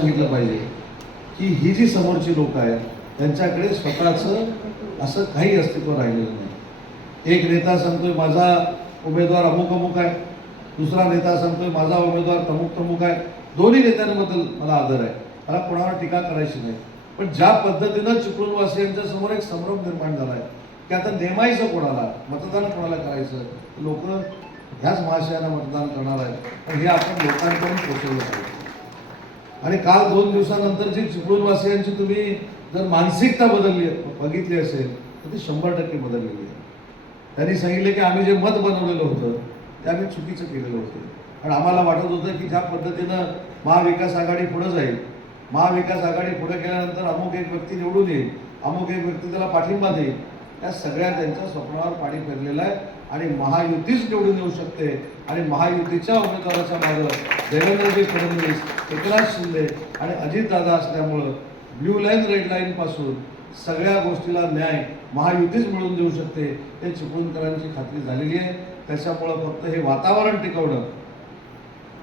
सांगितलं पाहिजे की ही जी समोरची लोक आहेत त्यांच्याकडे स्वतःचं असं काही अस्तित्व राहिलेलं नाही एक नेता सांगतोय माझा उमेदवार अमुक अमुक आहे दुसरा नेता सांगतोय माझा उमेदवार तमुक तमुक आहे दोन्ही नेत्यांबद्दल मला आदर आहे मला कोणावर टीका करायची नाही पण ज्या पद्धतीनं चिपळूणवासियांच्या समोर एक संभ्रम निर्माण झाला आहे की आता नेमायचं कोणाला मतदान कोणाला करायचं लोक ह्याच महाशयाला मतदान करणार आहे पण हे आपण लोकांकडून पोचवलं पाहिजे आणि काल दोन दिवसानंतर जी चिपळूणवासियांची तुम्ही जर मानसिकता बदलली बघितली असेल तर ती शंभर टक्के बदललेली आहे त्यांनी सांगितले की आम्ही जे मत बनवलेलं होतं ते आम्ही चुकीचं केलेलं होतं आणि आम्हाला वाटत होतं की ज्या पद्धतीनं महाविकास आघाडी पुढं जाईल महाविकास आघाडी पुढे केल्यानंतर अमुक एक व्यक्ती निवडून येईल अमुक एक व्यक्ती त्याला पाठिंबा देईल या सगळ्या त्यांच्या स्वप्नावर पाणी फिरलेलं आहे आणि महायुतीच निवडून येऊ शकते आणि महायुतीच्या उमेदवाराच्या मागे देवेंद्रजी फडणवीस एकनाथ शिंदे आणि अजितदादा असल्यामुळं ब्ल्यू लाईन रेड लाईनपासून सगळ्या गोष्टीला न्याय महायुतीच मिळवून देऊ शकते हे चिपळूणकरांची खात्री झालेली आहे त्याच्यामुळं फक्त हे वातावरण टिकवणं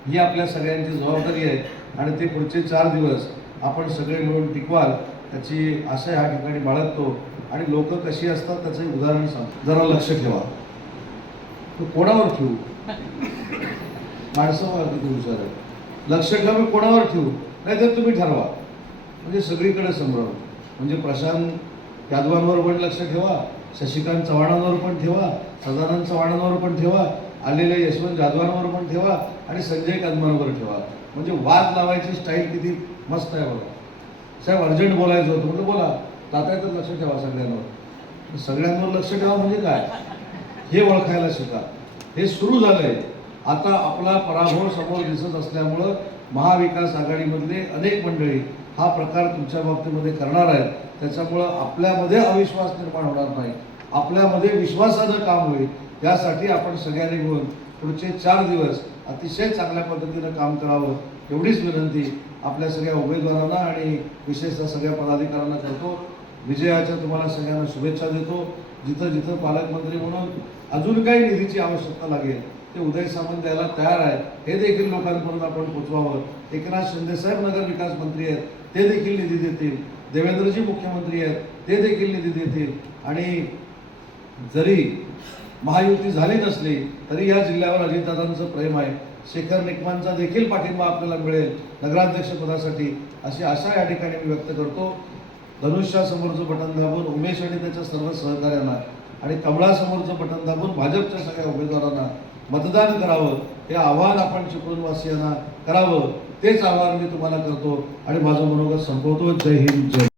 ही आपल्या सगळ्यांची जबाबदारी आहे आणि ते पुढचे चार दिवस आपण सगळे मिळून टिकवाल त्याची आशा ह्या ठिकाणी बाळगतो आणि लोक कशी असतात त्याचं उदाहरण सांग जरा लक्ष ठेवा तू कोणावर ठेवू माणसावर विचार लक्ष ठेवा मी कोणावर ठेवू नाही तर तुम्ही ठरवा म्हणजे सगळीकडे संभ्रम म्हणजे प्रशांत यादवांवर पण लक्ष ठेवा शशिकांत चव्हाणांवर पण ठेवा सदानंद चव्हाणांवर पण ठेवा आलेल्या यशवंत जाधवांवर पण ठेवा आणि संजय कदमांवर ठेवा म्हणजे वाद लावायची स्टाईल किती मस्त आहे बघा साहेब अर्जंट बोलायचं होतं म्हटलं बोला तात्या तर लक्ष ठेवा सगळ्यांवर सगळ्यांवर लक्ष ठेवा म्हणजे काय हे ओळखायला शिका हे सुरू झालंय आता आपला पराभव समोर दिसत असल्यामुळं महाविकास आघाडीमधले अनेक मंडळी हा प्रकार तुमच्या बाबतीमध्ये करणार आहेत त्याच्यामुळं आपल्यामध्ये अविश्वास निर्माण होणार नाही आपल्यामध्ये विश्वासानं काम होईल यासाठी आपण सगळ्यांनी मिळून पुढचे चार दिवस अतिशय चांगल्या पद्धतीनं काम करावं एवढीच विनंती आपल्या सगळ्या उमेदवारांना आणि विशेषतः सगळ्या पदाधिकाऱ्यांना करतो विजयाच्या तुम्हाला सगळ्यांना शुभेच्छा देतो जिथं जिथं पालकमंत्री म्हणून अजून काही निधीची आवश्यकता लागेल ते उदय सामंत द्यायला तयार आहे हे देखील लोकांपर्यंत आपण पोचवावं एकनाथ शिंदेसाहेब नगर विकास मंत्री आहेत ते देखील निधी देतील देवेंद्रजी मुख्यमंत्री आहेत ते देखील निधी देतील आणि जरी महायुती झाली नसली तरी या जिल्ह्यावर अजितदादांचं प्रेम आहे शेखर निकमांचा देखील पाठिंबा आपल्याला मिळेल नगराध्यक्षपदासाठी अशी आशा या ठिकाणी मी व्यक्त करतो धनुष्यासमोरचं बटन दाबून उमेश आणि त्याच्या सर्व सहकार्यांना आणि कमळासमोरचं बटन दाबून भाजपच्या सगळ्या उमेदवारांना मतदान करावं हे आव्हान आपण चिपळूणवासियांना करावं तेच आव्हान मी तुम्हाला करतो आणि माझं मनोगत संपवतो जय हिंद जय